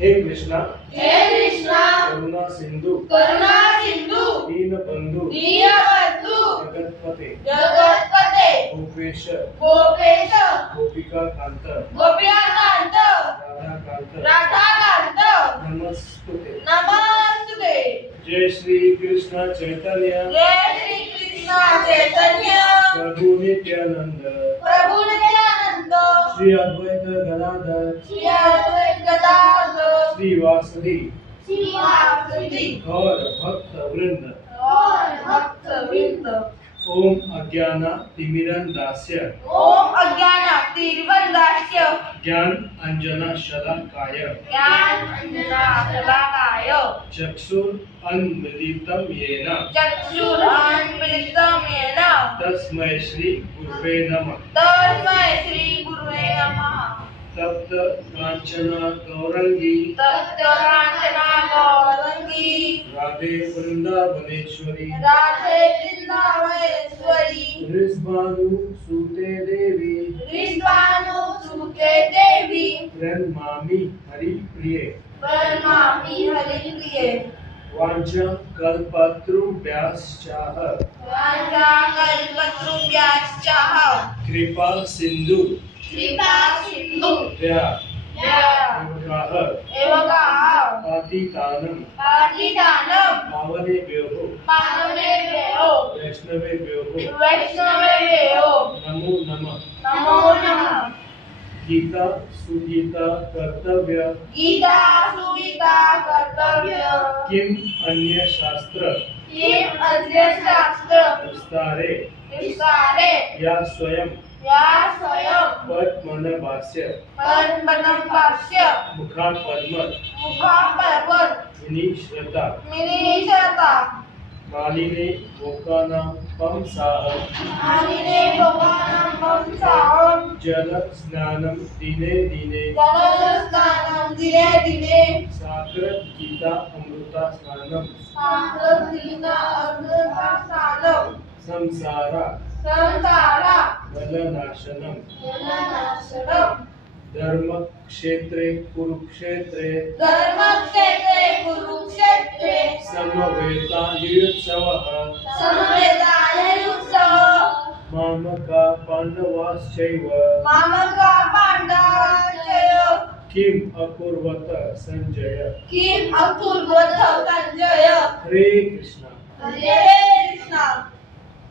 हे कृष्णा करुणा सिंधु दीनबंधु जगतपते गोपेश गोपिका कांत राधाकांत नमस्तुते। जय श्री कृष्ण चैतन्य प्रभु नित्यानंद श्री अद्वैत गदाधर श्रीवासदि और भक्त वृंद। ओम अज्ञानतिमिरन्धस्य ज्ञान अंजना शलाकाय चक्षुरुन्मीलितं येन तस्मै श्री गुरुवे नमः। तप्त कांचना गौरंगी राधे वृंदावनेश्वरी वृषभानु सुते देवी प्रणमामि हरिप्रिये वाञ्छा कल्पतरुभ्यश्च कृपा सिंधु पातितानं पावनेभ्यो वैष्णवेभ्यो नमो नमः। गीता सुगीता कर्तव्य किम अन्य शास्त्र विस्तारे या स्वयं पद्मनाभास्य मुखापद्म विनिश्रता मालिने लोकानां पंसाः जल स्नानं दिने दिने साकृत गीता अमृता स्नानं संसारा बलनाशनम धर्मक्षेत्रे कुरुक्षेत्रे समवेतायुत्सवः मामका पांडवाश्चैव किम अकुर्वत संजय। हरे कृष्णा।